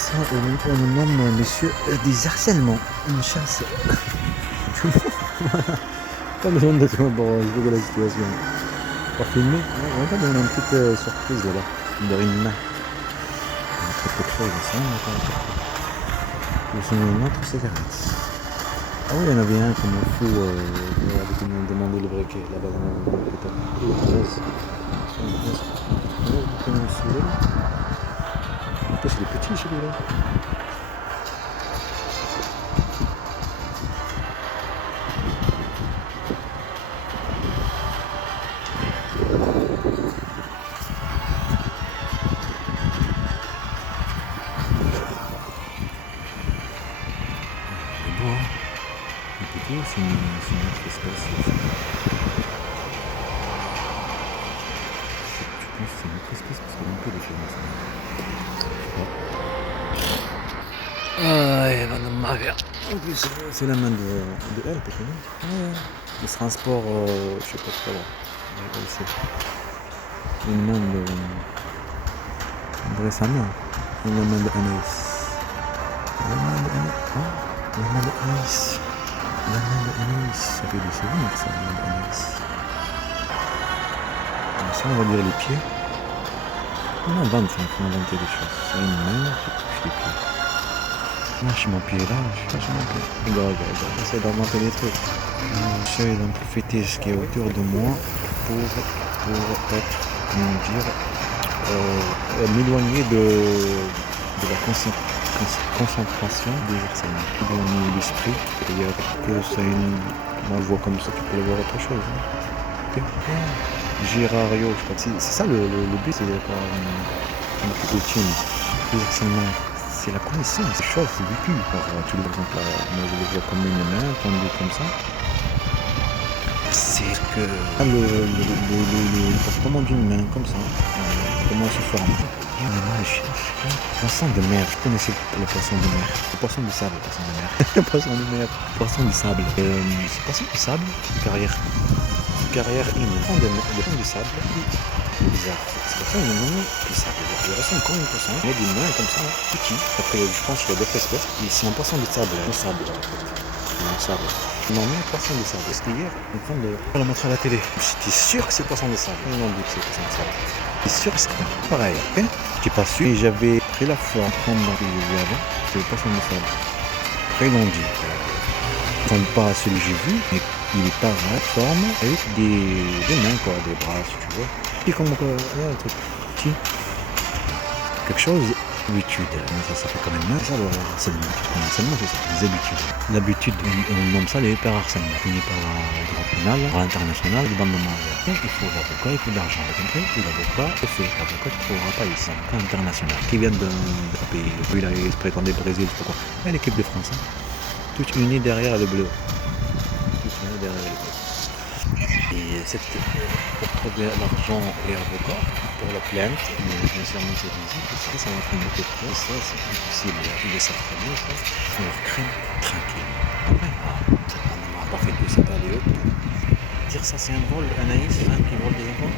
Ça, on me nomme monsieur des harcèlements. Une chasse. Voilà. Pas besoin de toi pour expliquer la situation. Pour filmer, on va donner une petite surprise là-bas. De Rina. On a très peu de choses, ça, on a pas encore. C'est une autre cigarette. Ah oui, il y en avait un comme un fou qui m'a demandé le briquet là-bas dans le putain. Le 13. En plus, il est petit celui-là. Il est beau, hein. Il est petit, c'est une autre espèce. Je pense que c'est une autre espèce parce qu'il y a un peu de différence. Ah, et madame Maria. En plus, c'est la main de elle, peut-être. Ouais. Le transport, je sais pas trop. C'est une main de sa main. La main de Anaïs. La main de Anaïs. Oh, la main de Anaïs. La main de Anaïs. Ça fait des souvenirs, ça, la main de Anaïs. Ça, on va dire les pieds. On invente, il faut inventer des choses. Ça, une main, je touche les pieds. Lâche mon pied là, lâche mon pied. Regarde, j'essaie d'inventer des trucs. J'essaie d'en profiter ce qui est autour de moi pour être, comment dire, m'éloigner de la concentration des harcèlements. Éloigner l'esprit, c'est-à-dire que c'est une. Moi je vois comme ça, tu peux le voir autre chose. Hein. Okay. Girario, je crois que c'est ça le but, c'est une routine. Les harcèlements. C'est la connaissance, c'est chose, c'est vécu. Alors, tu le vois, par exemple, là, moi je le vois comme une main tendue comme ça. C'est que le comportement d'une main comme ça, comment elle se forme. Poisson de mer, je connaissais le poisson de mer. Le poisson de sable, le poisson de mer. Le poisson de mer, le poisson de sable. Ce poisson de sable, carrière humaine. Le poisson de sable, c'est bizarre. C'est pas une main de sable. Il ressemble comme un poisson, mais d'une main comme ça, petit. Après, je pense qu'il y a d'autres espèces. C'est un poisson de sable, le sable. Le sable. Ils m'ont mis un poisson de sable. Parce qu'hier, en train de la montrer à la télé. J'étais sûr que c'est poisson de sable. Ils m'ont dit que c'est poisson de sable. J'étais sûr que c'était pareil. Okay? J'étais pas sûr. Et j'avais pris la forme pendant que j'ai vu avant. C'est le poisson de sable. Après, ils l'ont dit. Il ne ressemble pas à celui que j'ai vu, mais il est pareil, forme, avec des mains, quoi, des bras, si tu veux. Et comme quoi, un truc petit. Quelque chose. Habitude, ça fait quand même mal. Ça, le harcèlement, c'est ça, les habitudes. L'habitude, on nomme ça les hyperharcèlements. Puni par le droit pénal, par l'international, le bandement. Il faut l'avocat, il faut de l'argent, vous comprenez? Et l'avocat, c'est fait. L'avocat, tu ne trouveras pas ici, un cas international. Qui vient d'un pays, lui, là, il se prétendait Brésil, je sais pas quoi. Mais l'équipe de France, hein. Toute unie derrière le bleu. Toute unie derrière le bleu. Et c'est pour trouver l'argent et avocat pour la plainte, mais bien sûr, c'est visible, ça va prendre beaucoup de temps, ça c'est impossible. Ils le savent très bien, ça. Ils font leur crime tranquille. Après, on n'a pas fait tout ça d'aller eux. Dire ça, c'est un vol, Anaïs, hein, qui vole des enfants.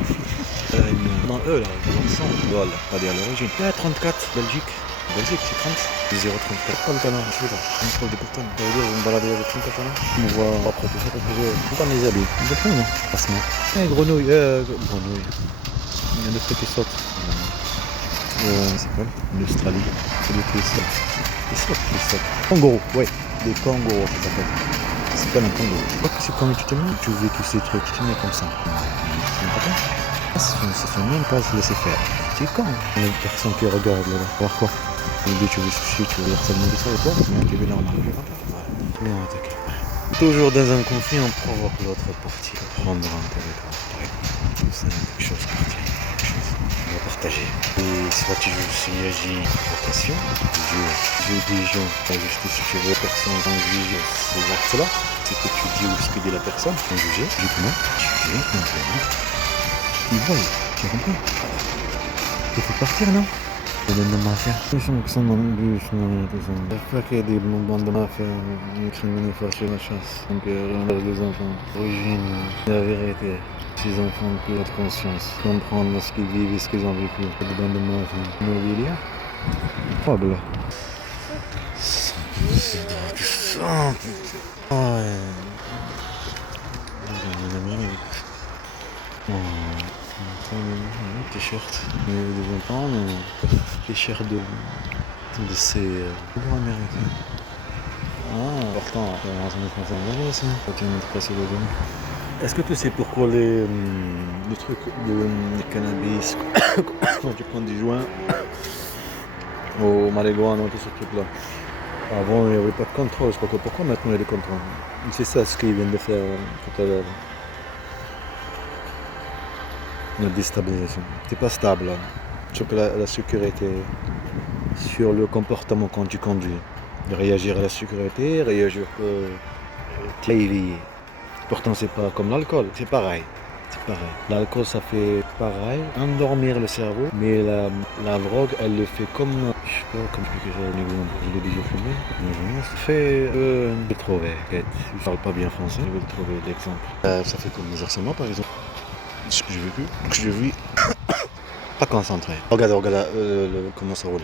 Non, eux, là, l'ensemble, vol, pas dire l'origine. 34, Belgique. Belgique, c'est 30. 034. Comme talent, je suis là. Je me trouve des putains. Ça veut dire, vous me baladez avec 34 ans. Je me vois après tout ça, tout dans mes habits. Ils font, non? Passement. Grenouille, grenouille. Il y a d'autres qui sautent. C'est quoi? L'Australie. C'est des qui sautent. Ils sautent. Kangourou, ouais. Des kangourous, ça s'appelle. C'est pas un kangourou. Je crois que c'est quand tu te mets, tu veux tous ces trucs, tu te mets comme ça. C'est même pas se laisser faire. C'est quand les personnes qui regardent là, voir quoi? Tu veux sucer, tu veux harcèlement de ça et toi, mais tu veux normal. Voilà. Toujours dans un conflit, on provoque l'autre partie, prendre un territoire. C'est quelque chose qui retient, quelque chose qu'on va partager. Et soit tu agis en provocation, tu des gens, pas juste si tu veux, personne va juger ces actes-là. C'est que tu dis ou ce que dit la personne, sans juger, logiquement, juger, maintenant. Ils volent, tu comprends? Il faut partir, non? C'est des mafias. Ils sont dans le bus, j'espère qu'il y a des bandes de mafias, des criminels fâchés, machin. Donc, on a des enfants. Origine, la vérité. Ces enfants qui ont de conscience, comprendre ce qu'ils vivent et ce qu'ils ont vécu. Des bandes de mafias. Immobilier. Incroyable. C'est drôle, tu sens. Ouais. En Amérique. Oh. T-shirt. Mais de 20 ans, t-shirt de ces américains. Ah, important. On est français en Europe aussi. Tu vas mettre passer le jaune. Est-ce que tu sais pourquoi les trucs de cannabis, quand tu prends du joint, au marijuana, tout ce truc-là? Avant, il n'y avait pas de contrôle. Je crois que pourquoi maintenant il y a des contrôles? C'est ça ce qu'ils viennent de faire tout à l'heure. La déstabilisation. C'est pas stable. Hein. Sur la sécurité, sur le comportement quand tu conduis. Réagir à la sécurité, réagir à l'éveillé. Pourtant c'est pas comme l'alcool, c'est pareil. L'alcool ça fait pareil, endormir le cerveau, mais la drogue elle le fait comme, je sais pas, comme un exemple, je l'ai déjà fumé, je vais trouver, je parle pas bien français, je vais trouver l'exemple. Ça fait comme les harcèlements par exemple, ce que j'ai vu, pas concentré. Regarde comment ça roule.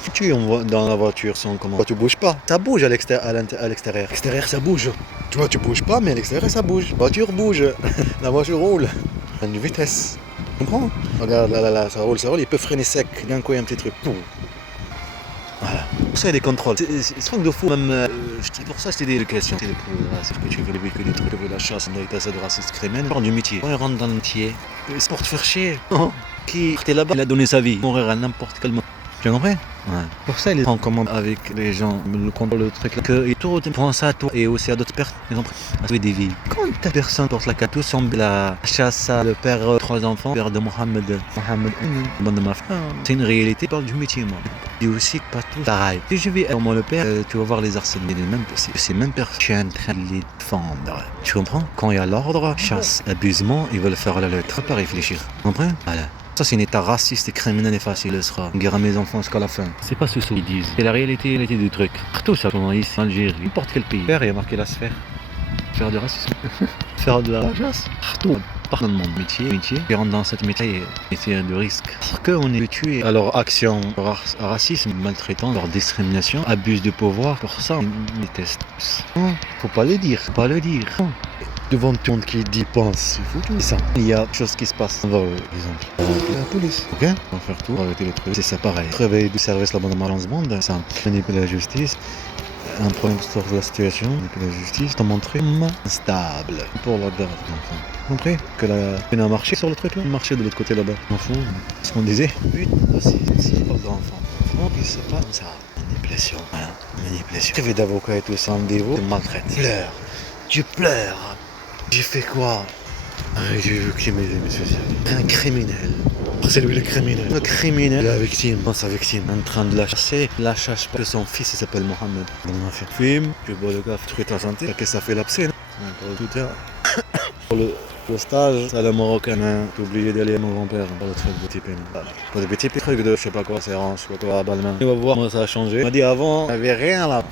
Si tu es dans la voiture sans comment, tu bouges pas. Ça bouge à l'extérieur. À l'extérieur, ça bouge. Tu vois, tu bouges pas, mais à l'extérieur, ça bouge. La voiture bouge. La voiture roule. À une vitesse. Tu comprends? Regarde, là, ça roule. Il peut freiner sec. D'un coup, il y a un petit truc. Voilà. Pour ça, il y a des contrôles. C'est un truc de fou. Même, pour ça, c'était des éducations. C'est ce que tu veux, des trucs de la chasse, de racisme criminel. On parle du métier. Quand il rentre dans le métier, c'est pour te faire chier. Qui était là-bas, il a donné sa vie. Mourir à n'importe quel moment. Tu as compris? Ouais. Pour ça, il est en commande avec les gens, le contrôle, le truc là. Que tout pense à toi et aussi à d'autres personnes, à sauver des vies. Quand ta personne porte la catou, semble la chasse à le père, 3 enfants, le père de Mohamed, bon de ma femme. C'est une réalité, parle du métier, moi. Et aussi pas tout pareil. Si je vais à moi le père, tu vas voir les harcèlements. Ces mêmes personnes en train de les défendre. Tu comprends? Quand il y a l'ordre, chasse, abusement, ils veulent faire la lettre. Pas réfléchir. Tu comprends? Voilà. Ça, c'est un état raciste et criminel et facile, ce sera. Une guerre à mes enfants jusqu'à la fin. C'est pas ce qu'ils disent. C'est la réalité du truc. Partout ça, ici, en Algérie, n'importe quel pays. Faire, il y a marqué la sphère. Faire du racisme. Faire de la chasse. Partout. Partout dans le monde. Métier. Qui rentre dans cette métier de risque. Parce qu'on est tué à leur action, leur racisme, maltraitance, leur discrimination, abus de pouvoir. Pour ça, on déteste. Non, faut pas le dire. Devant tout le monde qui dit pense, c'est foutu ça. Il y a quelque chose qui se passe. On va, par exemple, la police. Ok? On va faire tout, on va arrêter le truc. C'est ça pareil. Travailler du service là-bas dans le monde, ça manipuler la justice. Un problème sur la situation, manipuler la justice, t'en montrer instable. Pour la garde d'enfants. Compris? Que la a marché sur le truc là? Il marchait de l'autre côté là-bas. On fout. Ce qu'on disait. 8 aussi, 6 d'enfants. Donc c'est pas ça. Manipulation. Voilà. Manipulation. Tu fais d'avocat et tout ça, rendez-vous, tu maltraites. Tu pleures. J'ai fait quoi? J'ai vu qui m'aidait, monsieur. Un criminel. C'est lui le criminel. Le criminel. La victime. Sa victime. En train de la chasser. La chasse pas. Son fils, il s'appelle Mohamed. Dans ma fille. Fume. Tu bois le café. Tu es ta santé. Qu'est-ce que ça fait l'abcès? Pour le stage, c'est le marocain. T'es obligé d'aller à mon grand-père. Pour le truc de type. Pour des petits trucs de je sais pas quoi, c'est range, je sais pas quoi, Balmain. On va voir comment ça a changé. On m'a dit avant, il n'y avait rien là.